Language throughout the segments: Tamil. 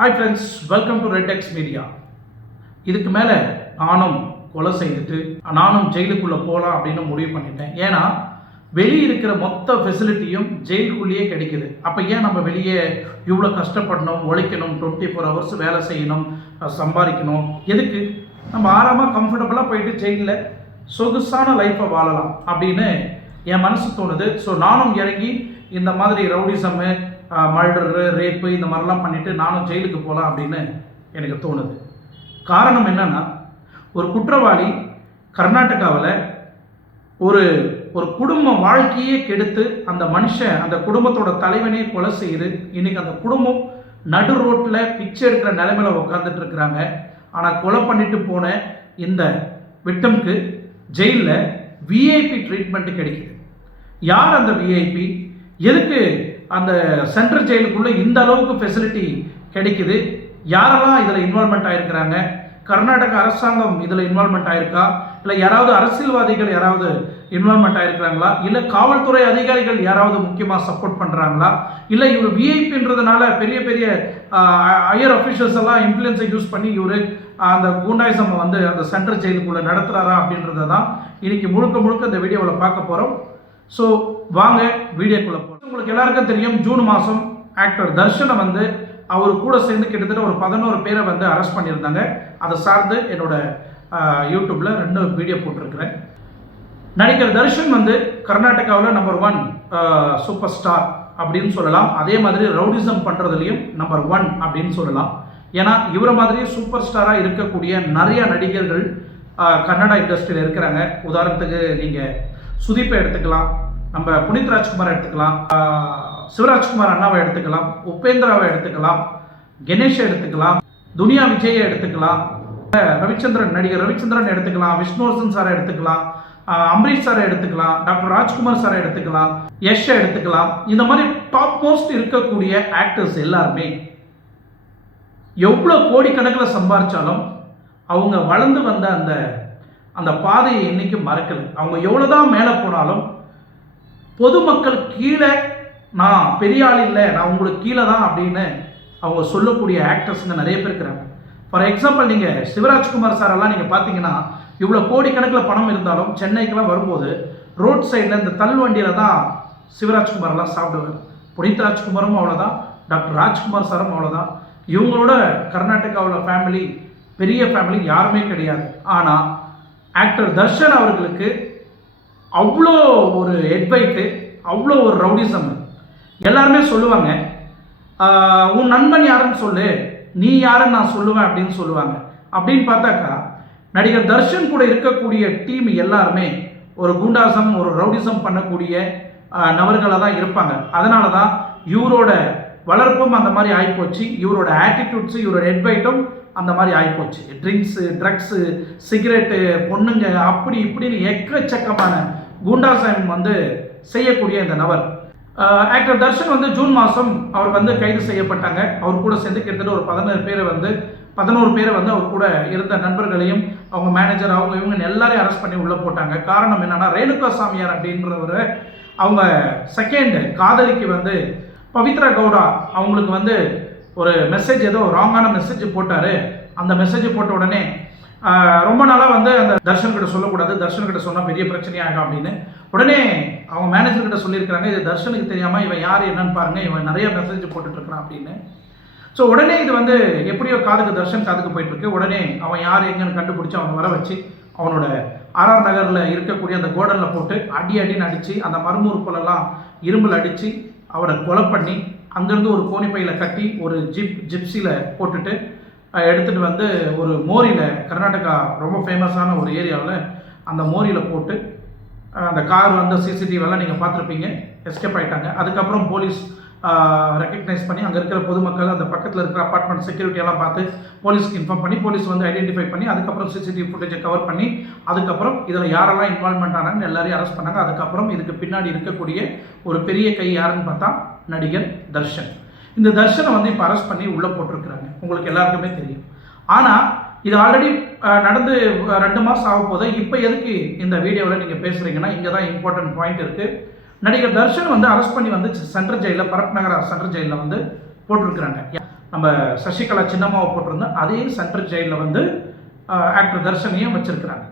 Hi friends welcome to Red X media இதுக்கு மேலே நானும் கொலை செய்துட்டு நானும் ஜெயிலுக்குள்ளே போகலாம் அப்படின்னு முடிவு பண்ணிட்டேன். ஏன்னா வெளியே இருக்கிற மொத்த ஃபெசிலிட்டியும் ஜெயிலுக்குள்ளேயே கிடைக்குது. அப்போ ஏன் நம்ம வெளியே இவ்வளோ கஷ்டப்படணும் உழைக்கணும் டுவெண்ட்டி ஃபோர் ஹவர்ஸ் வேலை செய்யணும் சம்பாதிக்கணும்? எதுக்கு? நம்ம ஆறாமல் கம்ஃபர்டபுளாக போயிட்டு ஜெயிலில் சொகுசான லைஃப்பை வாழலாம் அப்படின்னு என் மனசு தோணுது. ஸோ நானும் இறங்கி இந்த மாதிரி ரவுடிசம்மு மர்டரு ரேப்பு இந்த மாதிரிலாம் பண்ணிவிட்டு நானும் ஜெயிலுக்கு போகலாம் அப்படின்னு எனக்கு தோணுது. காரணம் என்னென்னா ஒரு குற்றவாளி கர்நாடகாவில் ஒரு ஒரு குடும்ப வாழ்க்கையே கெடுத்து அந்த மனுஷன் அந்த குடும்பத்தோட தலைவனே கொலை செய்யுது இன்னைக்கு அந்த குடும்பம் நடு ரோட்டில் பிச்சை எடுக்கிற நிலைமையில உட்காந்துட்டு இருக்கிறாங்க. ஆனால் கொலை பண்ணிட்டு போன இந்த விட்டம்க்கு ஜெயிலில் விஐபி ட்ரீட்மெண்ட்டு கிடைக்குது. யார் அந்த விஐபி எதுக்கு அந்த சென்ட்ரல் ஜெயிலுக்குள்ளே இந்த அளவுக்கு ஃபெசிலிட்டி கிடைக்குது. யாரெல்லாம் இதில் இன்வால்மெண்ட் ஆகிருக்கிறாங்க கர்நாடக அரசாங்கம் இதில் இன்வால்மெண்ட் ஆயிருக்கா? இல்லை யாராவது அரசியல்வாதிகள் யாராவது இன்வால்மெண்ட் ஆயிருக்கிறாங்களா? இல்லை காவல்துறை அதிகாரிகள் யாராவது முக்கியமாக சப்போர்ட் பண்ணுறாங்களா இல்லை இவர் விஐபின்றதுனால பெரிய பெரிய ஹையர் அஃபிஷியல்ஸ் எல்லாம் இன்ஃப்ளூயன்ஸை யூஸ் பண்ணி இவர் அந்த குண்டாயிசம் வந்து அந்த சென்ட்ரல் ஜெயிலுக்குள்ளே நடத்துகிறாரா அப்படின்றத தான் இன்றைக்கி முழுக்க முழுக்க இந்த வீடியோவில் பார்க்க போகிறோம் ஸோ வாங்க வீடியோக்குள்ளே போகிறோம் உங்களுக்கு எல்லாருக்கும் தெரியும் ஜூன் மாதம் ஆக்டர் தர்ஷனை வந்து அவர் கூட சேர்ந்து கிட்டத்தட்ட ஒரு பதினோரு பேரை வந்து அரெஸ்ட் பண்ணியிருந்தாங்க. அதை சார்ந்து என்னோட யூடியூப்பில் ரெண்டு வீடியோ போட்டிருக்கிறேன். நடிகர் தர்ஷன் வந்து கர்நாடகாவில் நம்பர் ஒன் சூப்பர் ஸ்டார் அப்படின்னு சொல்லலாம். அதே மாதிரி ரவுடிசம் பண்ணுறதுலையும் நம்பர் ஒன் அப்படின்னு சொல்லலாம். ஏன்னா இவரை மாதிரி சூப்பர் ஸ்டாராக இருக்கக்கூடிய நிறைய நடிகர்கள் கன்னடா இண்டஸ்ட்ரியில் இருக்கிறாங்க. உதாரணத்துக்கு நீங்கள் சுதீப்பை எடுத்துக்கலாம். நம்ம புனித் ராஜ்குமார் எடுத்துக்கலாம். சிவராஜ்குமார் அண்ணாவை எடுத்துக்கலாம். உபேந்திராவை எடுத்துக்கலாம். கணேஷை எடுத்துக்கலாம். துனியா விஜயை எடுத்துக்கலாம். ரவிச்சந்திரன் நடிகர் ரவிச்சந்திரன் எடுத்துக்கலாம். விஷ்ணுவர்சன் சாரை எடுத்துக்கலாம். ஆஹ் அம்பரீஷ் சாரை எடுத்துக்கலாம். டாக்டர் ராஜ்குமார் சாரை எடுத்துக்கலாம். யஷை எடுத்துக்கலாம். இந்த மாதிரி டாப் மோஸ்ட் இருக்கக்கூடிய ஆக்டர்ஸ் எல்லாருமே எவ்வளோ கோடிக்கணக்கில் சம்பாரித்தாலும் அவங்க வளர்ந்து வந்த அந்த அந்த பாதையை இன்னைக்கு மறக்கல. அவங்க எவ்வளோ தான் மேலே போனாலும் பொதுமக்கள் கீழே நான் பெரிய ஆள் இல்லை நான் உங்களுக்கு கீழே தான் அப்படின்னு அவங்க சொல்லக்கூடிய ஆக்டர்ஸுங்க நிறைய பேர் இருக்கிறாங்க. ஃபார் எக்ஸாம்பிள் நீங்கள் சிவராஜ்குமார் சாரெல்லாம் நீங்கள் பார்த்தீங்கன்னா இவ்வளோ கோடிக்கணக்கில் பணம் இருந்தாலும் சென்னைக்கெல்லாம் வரும்போது ரோட் சைடில் இந்த தள்ளுவண்டியில் தான் சிவராஜ்குமார்லாம் சாப்பிடுவார். புனித் ராஜ்குமாரும் அவ்வளோதான் டாக்டர் ராஜ்குமார் சாரும் அவ்வளோதான் இவங்களோட கர்நாடகாவில் ஃபேமிலி பெரிய ஃபேமிலி யாருமே கிடையாது. ஆனால் ஆக்டர் தர்ஷன் அவர்களுக்கு அவ்வளோ ஒரு ஹெட்வைட்டு அவ்வளோ ஒரு ரவுடிசம். எல்லாருமே சொல்லுவாங்க உன் நண்பன் யாருன்னு சொல்லு நீ யாருன்னு நான் சொல்லுவேன் அப்படின்னு சொல்லுவாங்க. அப்படின்னு பார்த்தாக்கா நடிகர் தர்ஷன் கூட இருக்கக்கூடிய டீம் எல்லாருமே ஒரு குண்டாசம் ஒரு ரவுடிசம் பண்ணக்கூடிய நபர்களாக தான் இருப்பாங்க. அதனால தான் இவரோட வளர்ப்பும் அந்த மாதிரி ஆகிப்போச்சு இவரோட ஆட்டிடியூட்ஸு இவரோட ஹெட்வைட்டும் அந்த மாதிரி ஆகிப்போச்சு ட்ரிங்க்ஸு ட்ரக்ஸு சிகரெட்டு பொண்ணுங்க அப்படி இப்படின்னு எக்கச்சக்கமான குண்டாசம் வந்து செய்யக்கூடிய இந்த நபர். ஆக்டர் தர்ஷன் வந்து ஜூன் மாதம் அவர் வந்து கைது செய்யப்பட்டாங்க. அவர் கூட சேர்ந்து கிட்டத்தட்ட ஒரு பதினேழு பேரை வந்து பதினோரு பேரை வந்து அவர் கூட இருந்த நண்பர்களையும் அவங்க மேனேஜர் அவங்க இவங்க எல்லாரையும் அரெஸ்ட் பண்ணி உள்ளே போட்டாங்க. காரணம் என்னென்னா ரேணுகா சாமியார் அப்படின்றவர் அவங்க செகண்ட் காதலிக்கு வந்து பவித்ரா கவுடா அவங்களுக்கு வந்து ஒரு மெசேஜ் ஏதோ ராங்கான மெசேஜ் போட்டார். அந்த மெசேஜ் போட்ட உடனே ரொம்ப நாளாக வந்து அந்த தர்ஷன் கிட்ட சொல்லக்கூடாது. தர்ஷன் கிட்ட சொன்னால் பெரிய பிரச்சனையாகும் அப்படின்னு. உடனே அவங்க மேனேஜர் கிட்ட சொல்லியிருக்கிறாங்க இது தர்ஷனுக்கு தெரியாமல் இவன் யார் என்னன்னு பாருங்க இவன் நிறைய மெசேஜ் போட்டுட்ருக்கிறான் அப்படின்னு. ஸோ உடனே இது வந்து எப்படியோ காதுக்கு தர்ஷன் காதுக்கு போயிட்டு இருக்கு உடனே அவன் யார் எங்கன்னு கண்டுபிடிச்சி அவனை வர வச்சு அவனோட ஆர்ஆர் நகரில் இருக்கக்கூடிய அந்த கோடனில் போட்டு அடி அடின்னு அடித்து அந்த மறுமுறுப்புலெல்லாம் இரும்பில் அடித்து அவரை கொலை பண்ணி அங்கேருந்து ஒரு கோணிப்பையில் கட்டி ஒரு ஜிப் ஜிப்சியில் போட்டுட்டு எடுத்துகிட்டு எடுத்துட்டு வந்து ஒரு மோரியில் கர்நாடகா ரொம்ப ஃபேமஸான ஒரு ஏரியாவில் அந்த மோரியில் போட்டு அந்த கார் வந்து சிசிடிவிலாம் நீங்கள் பார்த்துருப்பீங்க. எஸ்கேப் ஆகிட்டாங்க அதுக்கப்புறம் போலீஸ் ரெக்கக்னைஸ் பண்ணி அங்கே இருக்கிற பொதுமக்கள் அந்த பக்கத்தில் இருக்கிற அப்பார்ட்மெண்ட் செக்யூரிட்டியெல்லாம் பார்த்து போலீஸ்க்கு இன்ஃபார்ம் பண்ணி போலீஸ் வந்து ஐடென்டிஃபை பண்ணி அதுக்கப்புறம் சிசிடிவி ஃபுட்டேஜை கவர் பண்ணி அதுக்கப்புறம் இதில் யாரெல்லாம் இன்வால்மெண்ட் ஆனாங்கன்னு எல்லாரையும் அரெஸ்ட் பண்ணாங்க. அதுக்கப்புறம் இதுக்கு பின்னாடி இருக்கக்கூடிய ஒரு பெரிய கை யாருன்னு பார்த்தா நடிகர் தர்ஷன். இந்த தர்ஷனை வந்து இப்போ அரெஸ்ட் பண்ணி உள்ளே போட்டிருக்கிறாங்க. உங்களுக்கு எல்லாருக்குமே தெரியும். ஆனால் இது ஆல்ரெடி நடந்து ரெண்டு மாதம் ஆக போது இப்போ எதுக்கு இந்த வீடியோவில் நீங்கள் பேசுகிறீங்கன்னா இங்கே தான் இம்பார்ட்டன்ட் பாயிண்ட் இருக்குது நடிகர் தர்ஷன் வந்து அரெஸ்ட் பண்ணி வந்து சென்ட்ரல் ஜெயிலில் பரத் நகரா சென்ட்ரல் ஜெயிலில் வந்து போட்டிருக்கிறாங்க. நம்ம சசிகலா சின்னம்மாவை போட்டிருந்தோம் அதே சென்ட்ரல் ஜெயிலில் வந்து ஆக்டர் தர்ஷனையும் வச்சுருக்கிறாங்க.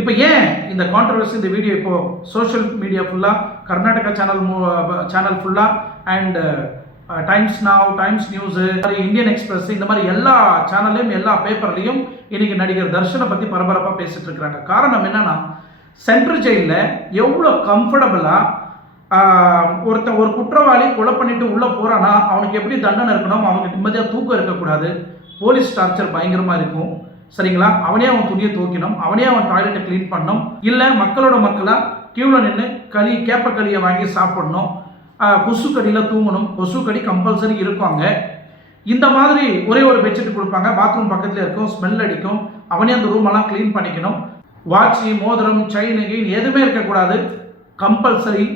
இப்போ ஏன் இந்த கான்ட்ரவர்சி இந்த வீடியோ இப்போ சோஷியல் மீடியா ஃபுல்லாக கர்நாடகா சேனல் சேனல் ஃபுல்லாக and Times Now Times News Indian Express இந்த மாதிரி எல்லா சேனல்லையும் எல்லா பேப்பர்லையும் இன்னைக்கு நடிகர் தர்ஷனை பற்றி பரபரப்பாக பேசிட்டு இருக்கிறாங்க. காரணம் என்னன்னா சென்ட்ரல் ஜெயிலில் எவ்வளோ கம்ஃபர்டபுளாக ஒருத்தன் ஒரு குற்றவாளி கொலை பண்ணிட்டு உள்ளே போகிறானா அவனுக்கு எப்படி தண்டனை இருக்கணும்? அவனுக்கு நிம்மதியாக தூக்கம் இருக்கக்கூடாது. போலீஸ் டார்ச்சர் பயங்கரமாக இருக்கும். சரிங்களா? அவனே அவன் துணியை தூக்கணும் அவனே அவன் டாய்லெட்டை க்ளீன் பண்ணணும். இல்லை மக்களோட மக்களாக கியூவில் நின்று களி கேப்ப களியை வாங்கி சாப்பிடணும். கொசு கடியில் தூங்கணும். கொசு கடி கம்பல்சரி இருப்பாங்க இந்த மாதிரி ஒரே ஒரு பெட்ஷீட் கொடுப்பாங்க. பாத்ரூம் பக்கத்தில் இருக்கும். ஸ்மெல் அடிக்கும். அவனே அந்த ரூமெல்லாம் க்ளீன் பண்ணிக்கணும். வாட்சி மோதிரம் செயின் கெயின் எதுவுமே இருக்கக்கூடாது. கம்பல்சரி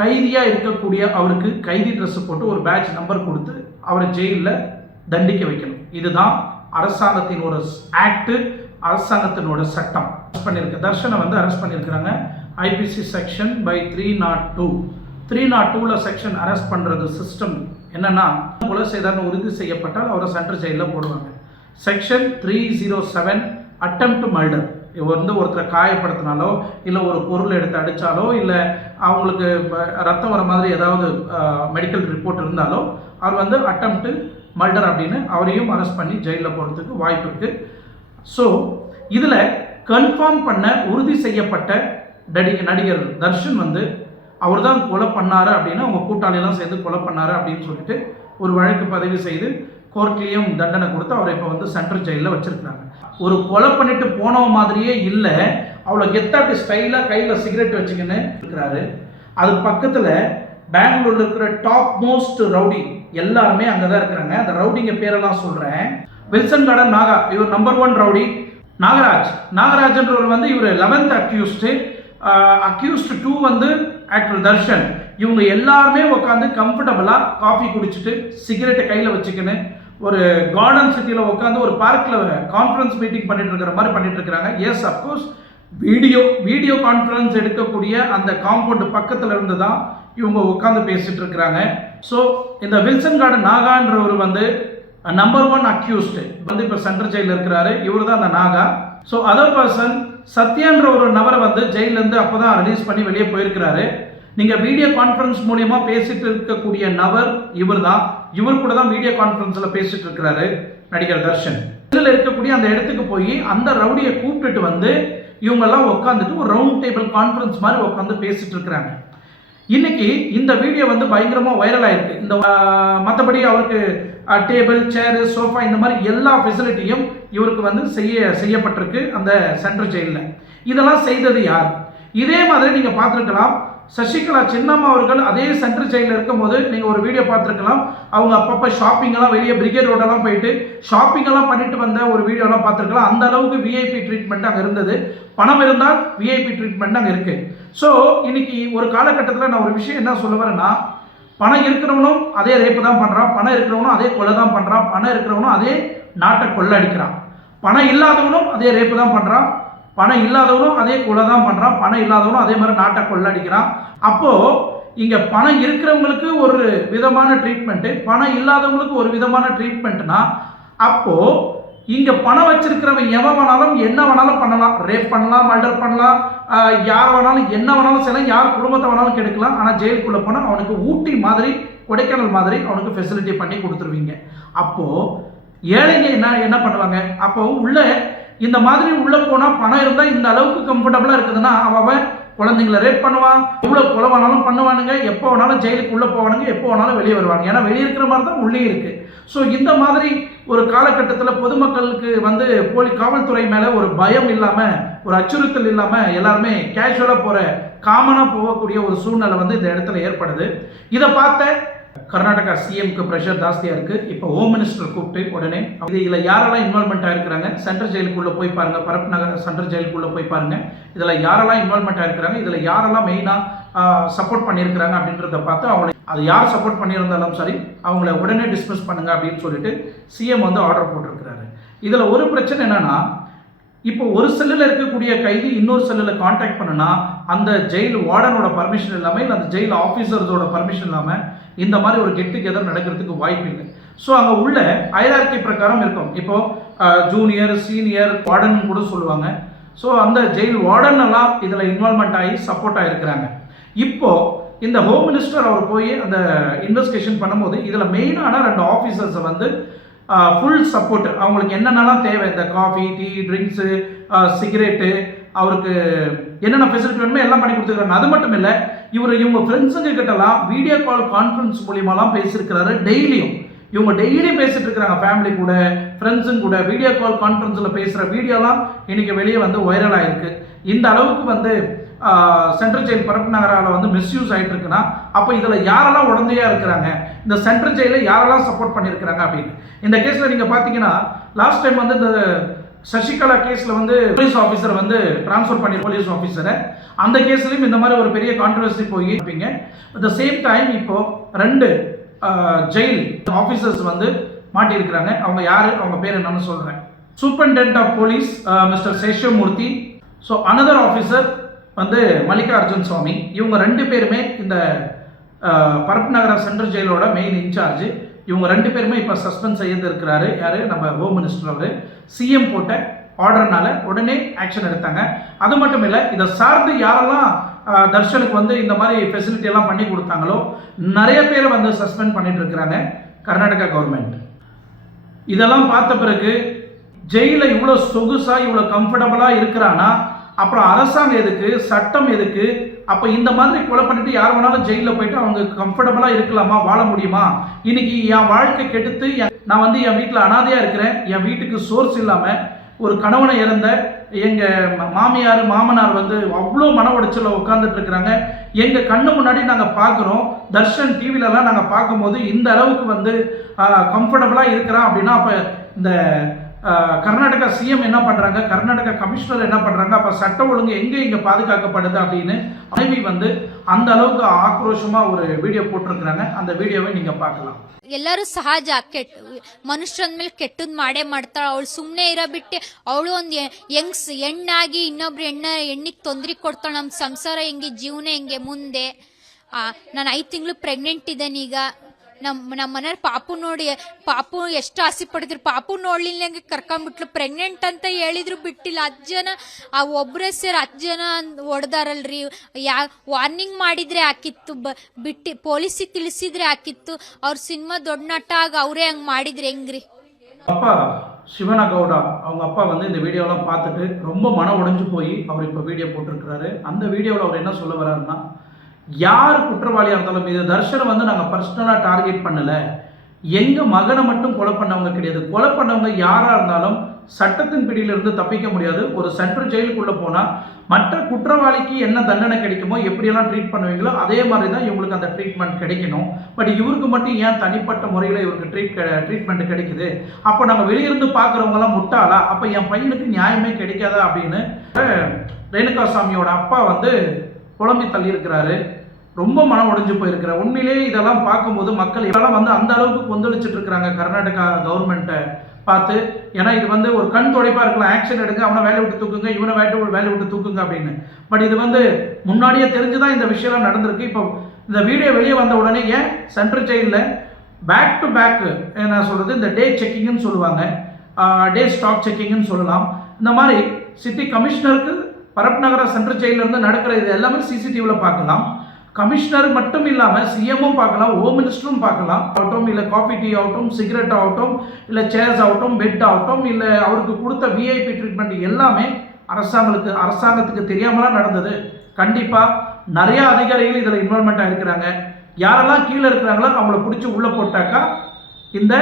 கைதியாக இருக்கக்கூடிய அவருக்கு கைதி ட்ரெஸ் போட்டு ஒரு பேட்ச் நம்பர் கொடுத்து அவரை ஜெயிலில் தண்டிக்க வைக்கணும். இதுதான் அரசாங்கத்தின் ஒரு ஆக்டு அரசாங்கத்தினோட சட்டம். அரெஸ்ட் பண்ணியிருக்க தர்ஷனை வந்து அரெஸ்ட் பண்ணியிருக்கிறாங்க IPC section by three not two three not டூவில் செக்ஷன் அரெஸ்ட் பண்ணுறது சிஸ்டம் என்னென்னா கொலை செய்தார்னு உறுதி செய்யப்பட்டால் அவரை சென்ட்ரல் ஜெயிலில் போடுவாங்க. Section three zero seven attempt murder வந்து ஒருத்தரை காயப்படுத்தினாலோ இல்லை ஒரு பொருள் எடுத்து அடித்தாலோ இல்லை அவங்களுக்கு ரத்தம் வர மாதிரி ஏதாவது மெடிக்கல் ரிப்போர்ட் இருந்தாலோ அவர் வந்து அட்டம்ப்ட் மர்டர் அப்படின்னு அவரையும் அரெஸ்ட் பண்ணி ஜெயிலில் போகிறதுக்கு வாய்ப்பு இருக்குது ஸோ இதில் கன்ஃபார்ம் பண்ண உறுதி செய்யப்பட்ட நடிகர் தர்ஷன் வந்து அவர் தான் கொலை பண்ணாரு அப்படின்னு அவங்க கூட்டாளியெல்லாம் சேர்ந்து கொலை பண்ணாரு அப்படின்னு சொல்லிட்டு ஒரு வழக்கு பதிவு செய்து கோர்ட்லேயும் தண்டனை கொடுத்து அவரை இப்போ வந்து சென்ட்ரல் ஜெயிலில் வச்சுருக்காங்க ஒரு கொலை பண்ணிட்டு போனவ மாதிரியே இல்லை. அவ்வளோ கெத்தா அப்படி ஸ்டைலாக கையில் சிகரெட் வச்சுக்கின்னு இருக்கிறாரு. அது பக்கத்தில் பெங்களூரில் இருக்கிற டாப் மோஸ்ட் ரவுடி எல்லாருமே அங்கே தான் இருக்கிறாங்க. அந்த ரவுடிங்க பேரெல்லாம் சொல்கிறேன் வில்சன் கார்டன் நாகா இவர் நம்பர் ஒன் ரவுடி நாகராஜ். நாகராஜன்றவர் வந்து இவர் லெவன்த் அக்யூஸ்டு அக்யூஸ்டு டூ வந்து ஆக்டர் தர்ஷன் இவங்க எல்லாருமே உட்காந்து கம்ஃபர்டபுளாக காஃபி குடிச்சிட்டு சிகரெட்டை கையில் வச்சுக்கின்னு ஒரு கார்டன் சிட்டியில் உட்காந்து ஒரு பார்க்கில் கான்ஃபரன்ஸ் மீட்டிங் பண்ணிட்டு இருக்கிற மாதிரி பண்ணிட்டு இருக்கிறாங்க yes of course video video conference எடுக்கக்கூடிய அந்த காம்பவுண்டு பக்கத்தில் இருந்து தான் இவங்க உட்காந்து பேசிட்டு இருக்கிறாங்க ஸோ இந்த வில்சன் கார்டன் நாகான்றவர் வந்து நம்பர் ஒன் அக்யூஸ்டு வந்து இப்போ சென்ட்ரல் ஜெயிலில் இருக்கிறாரு. இவர் தான் அந்த நாகா. ஸோ அதர் பர்சன் சத்யான்ற ஒரு நபரை வந்து ஜெயிலேருந்து அப்போ தான் ரிலீஸ் பண்ணி வெளியே போயிருக்கிறாரு. நீங்கள் வீடியோ கான்ஃபரன்ஸ் மூலியமாக பேசிட்டு இருக்கக்கூடிய நபர் இவர் தான் இவர் கூட தான் வீடியோ கான்ஃபரன்ஸில் பேசிட்டு இருக்கிறாரு நடிகர் தர்ஷன். இதில் இருக்கக்கூடிய அந்த இடத்துக்கு போய் அந்த ரவுடியை கூப்பிட்டுட்டு வந்து இவங்கெல்லாம் உட்காந்துட்டு ஒரு ரவுண்ட் டேபிள் கான்ஃபரன்ஸ் மாதிரி உட்காந்து பேசிட்டு இருக்கிறாங்க. இன்னைக்கு இந்த வீடியோ வந்து பயங்கரமா வைரல் ஆயிருக்கு. இந்த மற்றபடி அவருக்கு டேபிள் சேரு சோஃபா இந்த மாதிரி எல்லா ஃபெசிலிட்டியும் இவருக்கு வந்து செய்ய செய்யப்பட்டிருக்கு அந்த சென்ட்ரல் ஜெயிலில் இதெல்லாம் செய்தது யார்? இதே மாதிரி நீங்கள் பார்த்துருக்கலாம் சசிகலா சின்னம்மா அவர்கள் அதே சென்ட்ரல் ஜெயிலில் இருக்கும்போது நீங்கள் ஒரு வீடியோ பார்த்துருக்கலாம். அவங்க அப்பப்போ ஷாப்பிங்கெல்லாம் வெளியே பிரிகேட் ரோடெல்லாம் போயிட்டு ஷாப்பிங்கெல்லாம் பண்ணிட்டு வந்த ஒரு வீடியோலாம் பார்த்துருக்கலாம். அந்த அளவுக்கு விஐபி ட்ரீட்மெண்ட் அங்கே இருந்தது. பணம் இருந்தால் விஐபி ட்ரீட்மெண்ட் அங்கே இருக்குது ஸோ இன்னைக்கு ஒரு காலகட்டத்தில் நான் ஒரு விஷயம் என்ன சொல்ல வரேன்னா பணம் இருக்கிறவனும் அதே ரேப்பு தான் பண்ணுறான் பணம் இருக்கிறவனும் அதே கொலை தான் பண்ணுறான் பணம் இருக்கிறவனும் அதே நாட்டை கொள்ளடிக்கிறான் பணம் இல்லாதவனும் அதே ரேப்பு தான் பண்ணுறான் பணம் இல்லாதவனும் அதே கொலை தான் பண்ணுறான் பணம் இல்லாதவனும் அதே மாதிரி நாட்டை கொள்ளடிக்கிறான் அப்போது இங்கே பணம் இருக்கிறவங்களுக்கு ஒரு விதமான ட்ரீட்மெண்ட்டு பணம் இல்லாதவங்களுக்கு ஒரு விதமான ட்ரீட்மெண்ட்னா அப்போது இங்கே பணம் வச்சிருக்கிறவன் எவன் வேணாலும் என்ன வேணாலும் பண்ணலாம். ரேப் பண்ணலாம் மர்டர் பண்ணலாம் யார் வேணாலும் என்ன வேணாலும் செய்யலாம். யார் குடும்பத்தை வேணாலும் கெடுக்கலாம். ஆனால் ஜெயிலுக்குள்ளே போனால் அவனுக்கு ஊட்டி மாதிரி கொடைக்கானல் மாதிரி அவனுக்கு ஃபெசிலிட்டி பண்ணி கொடுத்துருவீங்க. அப்போது ஏழைங்க என்ன என்ன பண்ணுவாங்க? அப்போ உள்ள இந்த மாதிரி உள்ளே போனால் பணம் இருந்தால் இந்த அளவுக்கு கம்ஃபர்டபுளாக இருக்குதுன்னா அவன் அவன் குழந்தைங்களை ரேப் பண்ணுவான் எவ்வளோ கொலை வேணாலும் பண்ணுவானுங்க எப்போ வேணாலும் ஜெயிலுக்கு உள்ளே போவானுங்க எப்போ வேணாலும் வெளியே வருவாங்க ஏன்னா வெளியே இருக்கிற மாதிரி தான் உள்ளே இருக்குது ஸோ இந்த மாதிரி ஒரு காலகட்டத்தில் பொதுமக்களுக்கு வந்து போலி காவல்துறை மேலே ஒரு பயம் இல்லாமல் ஒரு அச்சுறுத்தல் இல்லாமல் எல்லாருமே கேஷுவலாக போகிற காமனாக போகக்கூடிய ஒரு சூழ்நிலை வந்து இந்த இடத்துல ஏற்படுது. இதை பார்த்த கர்நாடகா சிஎம்க்கு ப்ரெஷர் ஜாஸ்தியாக இருக்குது இப்போ ஹோம் மினிஸ்டர் கூப்பிட்டு உடனே இது இதில் யாரெல்லாம் இன்வால்மெண்ட் இருக்கிறாங்க சென்ட்ரல் ஜெயிலுக்குள்ளே போய் பாருங்கள் பரப் நகர் சென்ட்ரல் ஜெயிலுக்குள்ளே போய் பாருங்கள் இதில் யாரெல்லாம் இன்வால்மெண்ட் ஆயிருக்கிறாங்க? இதில் யாரெல்லாம் மெயினாக சப்போர்ட் பண்ணியிருக்கிறாங்க அப்படின்றத பார்த்து அவங்களை அது யார் சப்போர்ட் பண்ணியிருந்தாலும் சரி அவங்கள உடனே டிஸ்மிஸ் பண்ணுங்க அப்படின்னு சொல்லிட்டு சிஎம் வந்து ஆர்டர் போட்டிருக்கிறாரு. இதில் ஒரு பிரச்சனை என்னன்னா இப்போ ஒரு செல்லில் இருக்கக்கூடிய கைதி இன்னொரு செல்லில் காண்டாக்ட் பண்ணுனா அந்த ஜெயில் வார்டனோட பர்மிஷன் இல்லாமல் இல்லை அந்த ஜெயில் ஆஃபீஸர்ஸோட பர்மிஷன் இல்லாமல் இந்த மாதிரி ஒரு கெட் டுகெதர் நடக்கிறதுக்கு வாய்ப்பு இல்லை. ஸோ அங்கே உள்ள ஹைரார்கி பிரகாரம் இருக்கும். இப்போ ஜூனியர் சீனியர் வார்டன் கூட சொல்லுவாங்க. ஸோ அந்த ஜெயில் வார்டன் எல்லாம் இதில் இன்வால்மெண்ட் ஆகி சப்போர்ட் ஆகிருக்கிறாங்க இப்போ இந்த ஹோம் மினிஸ்டர் அவர் போய் அந்த இன்வெஸ்டிகேஷன் பண்ணும்போது இதில் மெயினான ரெண்டு ஆஃபீஸர்ஸை வந்து ஃபுல் சப்போர்ட் அவங்களுக்கு என்னென்னலாம் தேவை? இந்த காஃபி டீ ட்ரிங்க்ஸு சிகரெட்டு அவருக்கு என்னென்ன ஃபெசிலிட்டி வேணுமோ எல்லாம் பண்ணி கொடுத்துருக்காங்க அது மட்டும் இல்லை இவர் இவங்க ஃப்ரெண்ட்ஸுங்க கிட்டலாம் வீடியோ கால் கான்ஃபரன்ஸ் மூலியமாலாம் பேசியிருக்கிறாரு டெய்லியும். இவங்க டெய்லியும் பேசிட்டு இருக்கிறாங்க ஃபேமிலி கூட ஃப்ரெண்ட்ஸுங்க கூட. வீடியோ கால் கான்ஃபரன்ஸில் பேசுகிற வீடியோலாம் இன்றைக்கி வெளியே வந்து வைரல் ஆகிருக்கு இந்த அளவுக்கு வந்து சென்ட்ரல் ஜெயில் பரப்பு நகரால் வந்து மிஸ்யூஸ் ஆகிட்டு இருக்குன்னா அப்போ இதில் யாரெல்லாம் உடந்தையாக இருக்கிறாங்க? இந்த சென்ட்ரல் ஜெயிலில் யாரெல்லாம் சப்போர்ட் பண்ணியிருக்கிறாங்க அப்படின்னு. இந்த கேஸில் நீங்கள் பார்த்தீங்கன்னா லாஸ்ட் டைம் வந்து இந்த சசிகலா கேஸில் வந்து போலீஸ் ஆஃபீஸர் வந்து ட்ரான்ஸ்ஃபர் பண்ணி போலீஸ் ஆஃபீஸரை அந்த கேஸ்லையும் இந்த மாதிரி ஒரு பெரிய கான்ட்ரவர்சி போய் இருப்பீங்க. த சேம் டைம் இப்போ ரெண்டு ஜெயில் ஆஃபீஸர்ஸ் வந்து மாட்டியிருக்கிறாங்க. அவங்க யார்? அவங்க பேர் என்னன்னு சொல்கிறேன் superintendent of police mister Sheshamurthy. So another officer வந்து மல்லிகார்ஜுன் சுவாமி. இவங்க ரெண்டு பேருமே இந்த பரப்பு நகர சென்ட்ரல் ஜெயிலோட மெயின் இன்சார்ஜ் இவங்க ரெண்டு பேருமே இப்போ சஸ்பெண்ட் செய்து இருக்கிறாரு யார்? நம்ம ஹோம் மினிஸ்டர் அவர். சிஎம் போட்ட ஆர்டர்னால உடனே ஆக்ஷன் எடுத்தாங்க. அது மட்டும் இல்லை இதை சார்ந்து யாரெல்லாம் தர்ஷனுக்கு வந்து இந்த மாதிரி ஃபெசிலிட்டி எல்லாம் பண்ணி கொடுத்தாங்களோ நிறைய பேர் வந்து சஸ்பெண்ட் பண்ணிட்டு இருக்கிறாங்க கர்நாடகா கவர்மெண்ட் இதெல்லாம் பார்த்த பிறகு ஜெயிலில் இவ்வளோ சொகுசாக இவ்வளோ கம்ஃபர்டபுளாக இருக்கிறானா? அப்புறம் அரசாங்கம் எதுக்கு சட்டம் எதுக்கு? அப்போ இந்த மாதிரி கொலை பண்ணிட்டு யார் வேணாலும் ஜெயிலில் போயிட்டு அவங்க கம்ஃபர்டபுளாக இருக்கலாமா வாழ முடியுமா? இன்னைக்கு என் வாழ்க்கை கெடுத்து என்- நான் வந்து என் வீட்டில் அனாதையாக இருக்கிறேன். என் வீட்டுக்கு சோர்ஸ் இல்லாமல் ஒரு கணவனை இறந்த எங்கள் மாமியார் மாமனார் வந்து அவ்வளோ மன உடைச்சலில் உட்காந்துட்டு இருக்கிறாங்க. எங்கள் கண்ணு முன்னாடி நாங்கள் பார்க்குறோம் தர்ஷன் டிவிலலாம் நாங்கள் பார்க்கும்போது இந்த அளவுக்கு வந்து கம்ஃபர்டபுளாக இருக்கிறான் அப்படின்னா அப்போ இந்த கர்நாடகா சிஎம் என்ன பண்ணுறாங்க கர்நாடகா கமிஷனர் என்ன பண்ணுறாங்க அப்போ சட்ட ஒழுங்கு எங்கே இங்கே பாதுகாக்கப்படுது அப்படின்னு மனைவி வந்து அந்த அளவுக்கு ஆக்ரோஷமாக ஒரு வீடியோ போட்டிருக்கிறாங்க அந்த வீடியோவை நீங்கள் பார்க்கலாம் ಎಲ್ಲರೂ ಸಹಜ ಕೆಟ್ಟ ಮನುಷ್ಯರ ಮೇಲೆ ಕೆಟ್ಟದ್ ಮಾಡೇ ಮಾಡ್ತಾಳ ಅವಳು ಸುಮ್ಮನೆ ಇರೋ ಬಿಟ್ಟೆ ಅವಳು ಒಂದು ಹೆಂಗ್ಸ್ ಹೆಣ್ಣಾಗಿ ಇನ್ನೊಬ್ರು ಹೆಣ್ಣ ಹೆಣ್ಣಿಗೆ ತೊಂದರೆ ಕೊಡ್ತಾಳ ನಮ್ಮ ಸಂಸಾರ ಹೆಂಗೆ ಜೀವನ ಹೆಂಗೆ ಮುಂದೆ ನಾನು ಐದು ತಿಂಗಳು ಪ್ರೆಗ್ನೆಂಟ್ ಇದ್ದೇನೆ ಈಗ ನಮ್ಮ ನಮ್ಮ ಮನೆಯವ್ರ ಪಾಪು ನೋಡಿ ಪಾಪು ಎಷ್ಟು ಆಸೆ ಪಡಿದ್ರು ಪಾಪು ನೋಡ್ಲಿಲ್ಲಂಗೆ ಕರ್ಕೊಂಬಿಟ್ಲು ಪ್ರೆಗ್ನೆಂಟ್ ಅಂತ ಹೇಳಿದ್ರು ಬಿಟ್ಟಿಲ್ಲ ಹತ್ತು ಜನ ಆ ಒಬ್ಬರೇ ಸೇರಿ ಹತ್ತು ಜನ ಹೊಡೆದಾರಲ್ರಿ ಯಾ ವಾರ್ನಿಂಗ್ ಮಾಡಿದ್ರೆ ಹಾಕಿತ್ತು ಬ ಬಿಟ್ಟು ಪೊಲೀಸಿಗೆ ತಿಳಿಸಿದ್ರೆ ಹಾಕಿತ್ತು ಅವ್ರ ಸಿನಿಮಾ ದೊಡ್ಡ ನಟ ಆಗ ಅವರೇ ಹಂಗೆ ಮಾಡಿದ್ರೆ ಹೆಂಗ್ರಿ அப்பா சிவனா கவுடா அவங்க அப்பா வந்து இந்த வீடியோலாம் பார்த்துட்டு ரொம்ப மன உடைஞ்சு போய் அவர் இப்போ வீடியோ போட்டிருக்கிறாரு அந்த வீடியோவில் அவர் என்ன சொல்ல வர்றாருன்னா யார் குற்றவாளியாக இருந்தாலும் இது தர்ஷனை வந்து நாங்கள் பர்சனலாக டார்கெட் பண்ணலை. எங்கள் மகனை மட்டும் கொலை பண்ணவங்க கிடையாது. கொலை பண்ணவங்க யாராக இருந்தாலும் சட்டத்தின் பிடியிலிருந்து தப்பிக்க முடியாது. ஒரு சென்ட்ரல் ஜெயிலுக்குள்ளே போனால் மற்ற குற்றவாளிக்கு என்ன தண்டனை கிடைக்குமோ எப்படியெல்லாம் ட்ரீட் பண்ணுவீங்களோ அதே மாதிரி தான் இவங்களுக்கு அந்த ட்ரீட்மெண்ட் கிடைக்கணும். பட் இவருக்கு மட்டும் ஏன் தனிப்பட்ட முறையில் இவருக்கு ட்ரீட் ட்ரீட்மெண்ட் கிடைக்குது? அப்போ நம்ம வெளியிருந்து பார்க்குறவங்கலாம் முட்டாளா? அப்போ என் பையனுக்கு நியாயமே கிடைக்காதா அப்படின்னு ரேணுகா சாமியோட அப்பா வந்து குழம்பி தள்ளியிருக்கிறாரு. ரொம்ப மனம் உடைஞ்சு போயிருக்கிற. உண்மையிலேயே இதெல்லாம் பார்க்கும்போது மக்கள் இதெல்லாம் வந்து அந்த அளவுக்கு கொந்தளிச்சுட்டு இருக்கிறாங்க. கர்நாடகா கவர்மெண்ட்டை பார்த்து ஏன்னா இது வந்து ஒரு கண் துடைப்பாக இருக்கலாம். ஆக்ஷன் எடுங்க அவனை வேலை விட்டு தூக்குங்க இவனை வேலை வேலை விட்டு தூக்குங்க அப்படின்னு. பட் இது வந்து முன்னாடியே தெரிஞ்சு தான் இந்த விஷயம்லாம் நடந்திருக்கு. இப்போ இந்த வீடியோ வெளியே வந்த உடனே ஏன் சென்ட்ரல் ஜெயிலில் பேக் டு பேக் என்ன சொல்கிறது இந்த டே செக்கிங்னு சொல்லுவாங்க. டே ஸ்டாக் செக்கிங்னு சொல்லலாம். இந்த மாதிரி சிட்டி கமிஷனருக்கு பரப் நகர சென்ட்ரல் ஜெயிலில் இருந்து நடக்கிற இது எல்லாமே சிசிடிவியில் பார்க்கலாம். கமிஷனர் மட்டும் இல்லாமல் சிஎம்மும் பார்க்கலாம் ஹோம் மினிஸ்டரும் பார்க்கலாம். ஆகட்டும் இல்லை காஃபி டீ ஆகட்டும் சிகரெட் ஆகட்டும் இல்லை சேர்ஸ் ஆகட்டும் பெட் ஆகட்டும் இல்லை அவருக்கு கொடுத்த விஐபி ட்ரீட்மெண்ட் எல்லாமே அரசாங்கத்துக்கு அரசாங்கத்துக்கு தெரியாமலாம் நடந்தது. கண்டிப்பாக நிறைய அதிகாரிகள் இதில் இன்வால்மெண்ட் ஆகிருக்கிறாங்க யாரெல்லாம் கீழே இருக்கிறாங்களோ அவங்கள பிடிச்சி உள்ளே போட்டாக்கா இந்த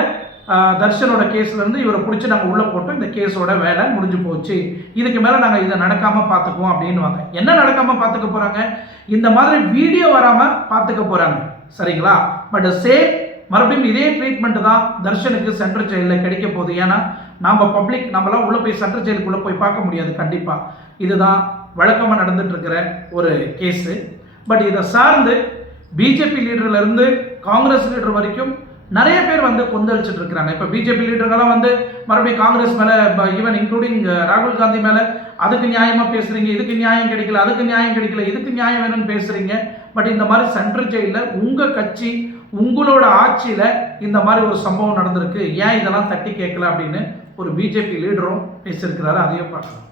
தர்ஷனோட கேஸ்லேருந்து இவரை பிடிச்சி நாங்கள் உள்ளே போட்டோம். இந்த கேஸோட வேலை முடிஞ்சு போச்சு. இதுக்கு மேலே நாங்கள் இதை நடக்காமல் பார்த்துக்குவோம் அப்படின்னுவாங்க என்ன நடக்காமல் பார்த்துக்க போகிறாங்க இந்த மாதிரி வீடியோ வராமல் பார்த்துக்க போகிறாங்க சரிங்களா? பட் சேம் மறுபடியும் இதே ட்ரீட்மெண்ட் தான் தர்ஷனுக்கு சென்ட்ரல் ஜெயிலில் கிடைக்க போகுது. ஏன்னா நாம் பப்ளிக் நம்மளாம் உள்ளே போய் சென்ட்ரல் ஜெயிலுக்குள்ளே போய் பார்க்க முடியாது. கண்டிப்பாக இதுதான் வழக்கமாக நடந்துட்டுருக்கிற ஒரு கேஸு பட் இதை சார்ந்து பிஜேபி லீடர்லேருந்து காங்கிரஸ் லீடர் வரைக்கும் நிறைய பேர் வந்து கொந்தளிச்சுட்டு இருக்கிறாங்க இப்போ பிஜேபி லீடர்கள்லாம் வந்து மறுபடியும் காங்கிரஸ் மேலே ஈவன் இன்க்ளூடிங் ராகுல் காந்தி மேலே அதுக்கு நியாயமாக பேசுகிறீங்க இதுக்கு நியாயம் கிடைக்கல அதுக்கு நியாயம் கிடைக்கல இதுக்கு நியாயம் வேணும்னு பேசுகிறீங்க பட் இந்த மாதிரி சென்ட்ரல் ஜெயிலில் உங்கள் கட்சி உங்களோட ஆட்சியில் இந்த மாதிரி ஒரு சம்பவம் நடந்திருக்கு ஏன் இதெல்லாம் தட்டி கேட்கல அப்படின்னு ஒரு பிஜேபி லீடரும் பேசியிருக்கிறாரு அதையும் பார்க்கலாம்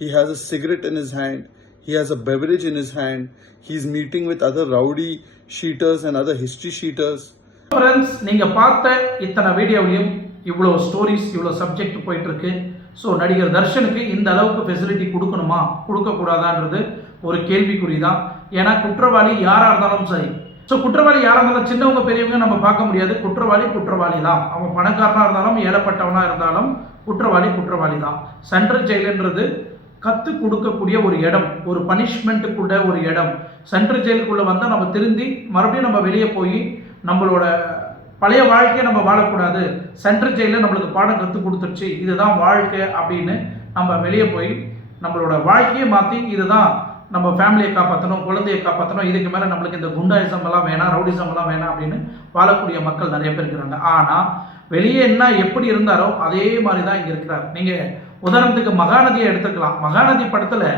He has a cigarette in his hand. He has a beverage in his hand. He's meeting with other rowdy sheeters and other history sheeters. Friends நீங்கள் பார்த்த இத்தனை வீடியோவிலையும் இவ்வளோ ஸ்டோரிஸ் இவ்வளோ சப்ஜெக்ட் போயிட்டுருக்கு. ஸோ நடிகர் தர்ஷனுக்கு இந்த அளவுக்கு ஃபெசிலிட்டி கொடுக்கணுமா? கொடுக்கக்கூடாதான்றது ஒரு கேள்விக்குறி தான் ஏன்னா குற்றவாளி யாராக இருந்தாலும் சரி. ஸோ குற்றவாளி யாராக இருந்தாலும் சின்னவங்க பெரியவங்க நம்ம பார்க்க முடியாது. குற்றவாளி குற்றவாளி தான் அவன் பணக்காரனாக இருந்தாலும் ஏழப்பட்டவனாக இருந்தாலும் குற்றவாளி குற்றவாளி தான் சென்ட்ரல் ஜெயிலுன்றது கற்று கொடுக்கக்கூடிய ஒரு இடம். ஒரு பனிஷ்மெண்ட்டுக்குள்ள ஒரு இடம். சென்ட்ரல் ஜெயிலுக்குள்ளே வந்தால் நம்ம திருந்தி மறுபடியும் நம்ம வெளியே போய் நம்மளோட பழைய வாழ்க்கையை நம்ம வாழக்கூடாது. சென்ட்ரல் ஜெயிலில் நம்மளுக்கு பாடம் கற்றுக் கொடுத்துருச்சு. இதுதான் வாழ்க்கை அப்படின்னு நம்ம வெளியே போய் நம்மளோட வாழ்க்கையை மாற்றி இதுதான் நம்ம ஃபேமிலியை காப்பாற்றணும் குழந்தையை காப்பாற்றணும் இதுக்கு மேலே நம்மளுக்கு இந்த குண்டாயிசம் எல்லாம் வேணாம் ரவுடிசம் எல்லாம் வேணாம் அப்படின்னு வாழக்கூடிய மக்கள் நிறைய பேர் இருக்கிறாங்க. ஆனால் வெளியே என்ன எப்படி இருந்தாரோ அதே மாதிரி தான் இங்கே இருக்கிறார். நீங்கள் உதாரணத்துக்கு மகாநதியை எடுத்துக்கலாம். மகாநதி படத்தில்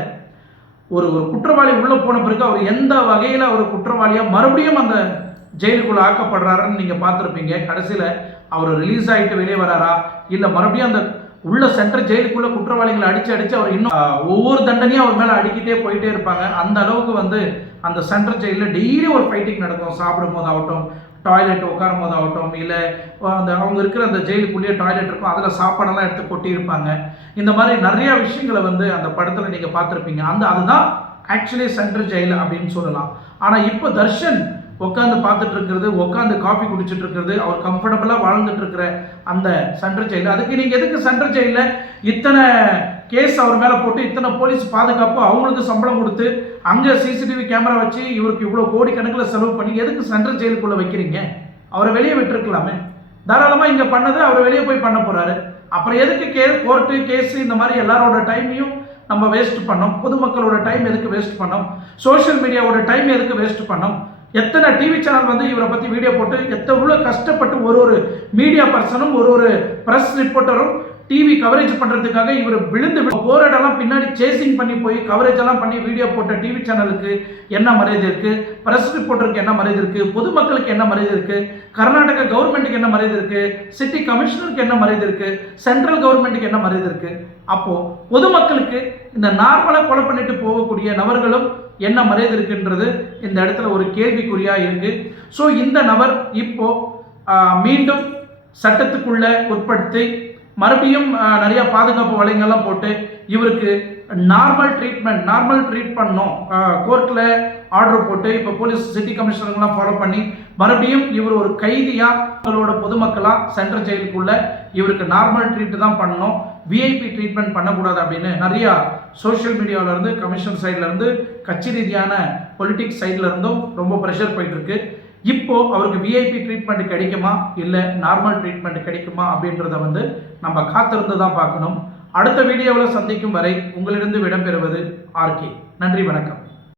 ஒரு ஒரு குற்றவாளி உள்ளே போன பிறகு அவர் எந்த வகையில் அவர் குற்றவாளியாக மறுபடியும் அந்த ஜெயிலுக்குள்ள ஆக்கப்படுறாருன்னு நீங்கள் பார்த்துருப்பீங்க. கடைசியில் அவர் ரிலீஸ் ஆகிட்டு வெளியே வராரா? இல்லை மறுபடியும் அந்த உள்ள சென்ட்ரல் ஜெயிலுக்குள்ள குற்றவாளிகளை அடிச்சு அடிச்சு அவர் இன்னும் ஒவ்வொரு தண்டனையும் அவர் மேலே அடிக்கிட்டே போயிட்டே இருப்பாங்க. அந்த அளவுக்கு வந்து அந்த சென்ட்ரல் ஜெயிலில் டெய்லி ஒரு ஃபைட்டிங் நடக்கும். சாப்பிடும் போது ஆகட்டும் டாய்லெட் உட்காரும் போது ஆகட்டும் இல்லை அந்த அவங்க இருக்கிற அந்த ஜெயிலுக்குள்ளேயே டாய்லெட் இருக்கும். அதில் சாப்பாடெல்லாம் எடுத்து கொட்டி இருப்பாங்க இந்த மாதிரி நிறைய விஷயங்களை வந்து அந்த படத்தில் நீங்கள் பார்த்துருப்பீங்க. அந்த அதுதான் ஆக்சுவலி சென்ட்ரல் ஜெயில் அப்படின்னு சொல்லலாம். ஆனால் இப்போ தர்ஷன் உட்காந்து பார்த்துட்டு இருக்கிறது உட்காந்து காஃபி குடிச்சிட்டு இருக்கிறது அவர் கம்ஃபர்டபுளாக வாழ்ந்துட்டு இருக்கிற அந்த சென்ட்ரல் ஜெயில் அதுக்கு நீங்கள் எதுக்கு சென்ட்ரல் ஜெயிலில் இத்தனை கேஸ் அவர் மேலே போட்டு இத்தனை போலீஸ் பாதுகாப்பு அவங்களுக்கு சம்பளம் கொடுத்து அங்கே சிசிடிவி கேமரா வச்சு இவருக்கு இவ்வளோ கோடிக்கணக்கில் செலவு பண்ணி எதுக்கு சென்ட்ரல் ஜெயிலுக்குள்ளே வைக்கிறீங்க? அவரை வெளியே விட்டுருக்கலாமே. தாராளமாக இங்கே பண்ணது அவர் வெளியே போய் பண்ண போகிறாரு அப்புறம் எதுக்கு கே கோர்ட்டு கேஸ் இந்த மாதிரி எல்லாரோட டைமையும் நம்ம வேஸ்ட் பண்ணோம்? பொதுமக்களோட டைம் எதுக்கு வேஸ்ட் பண்ணோம்? சோஷியல் மீடியாவோட டைம் எதுக்கு வேஸ்ட் பண்ணோம்? எத்தனை டிவி சேனல் வந்து இவரை பற்றி வீடியோ போட்டு எத்தனை கஷ்டப்பட்டு ஒரு ஒரு மீடியா பர்சனும் ஒரு ஒரு ப்ரெஸ் ரிப்போர்ட்டரும் டிவி கவரேஜ் பண்ணுறதுக்காக இவர் விழுந்து போராடெல்லாம் பின்னாடி சேசிங் பண்ணி போய் கவரேஜ் எல்லாம் பண்ணி வீடியோ போட்ட டிவி சேனலுக்கு என்ன மரியாதை இருக்கு? ப்ரெஸ் ரிப்போர்ட்டருக்கு என்ன மரியாதை இருக்கு? பொதுமக்களுக்கு என்ன மரியாதை இருக்கு? கர்நாடக கவர்மெண்ட்டுக்கு என்ன மரியாதை இருக்கு? சிட்டி கமிஷனருக்கு என்ன மரியாதை இருக்கு? சென்ட்ரல் கவர்மெண்ட்டுக்கு என்ன மரியாதை இருக்கு? அப்போது பொதுமக்களுக்கு இந்த நார்மலாக கொலை பண்ணிட்டு போகக்கூடிய நபர்களும் என்ன மரியாதை இருக்குன்றது இந்த இடத்துல ஒரு கேள்விக்குறியாக இருக்கு. ஸோ இந்த நபர் இப்போ மீண்டும் சட்டத்துக்குள்ள உட்படுத்தி மறுபடியும் நிறைய பாதுகாப்பு வளையங்கள்லாம் போட்டு இவருக்கு நார்மல் ட்ரீட்மெண்ட் நார்மல் ட்ரீட் பண்ணோம் கோர்ட்டில் ஆர்டர் போட்டு இப்போ போலீஸ் சிட்டி கமிஷனர்லாம் ஃபாலோ பண்ணி மறுபடியும் இவர் ஒரு கைதியாக மக்களோட பொதுமக்களாக சென்ட்ரல் ஜெயிலுக்குள்ள இவருக்கு நார்மல் ட்ரீட் தான் பண்ணணும். விஐபி ட்ரீட்மெண்ட் பண்ணக்கூடாது அப்படின்னு நிறையா சோஷியல் மீடியாவில இருந்து கமிஷன் சைட்லேருந்து கட்சி ரீதியான பொலிட்டிக்ஸ் சைட்லேருந்தும் ரொம்ப ப்ரெஷர் போயிட்டுருக்கு. இப்போது இப்போ அவருக்கு விஐபி ட்ரீட்மெண்ட் கிடைக்குமா? இல்லை நார்மல் ட்ரீட்மெண்ட் கிடைக்குமா அப்படின்றத வந்து நம்ம காத்திருந்து தான் பார்க்கணும். அடுத்த வீடியோவில் சந்திக்கும் வரை உங்களிடம் விடம்பெறுவது ஆர்கே நன்றி வணக்கம்.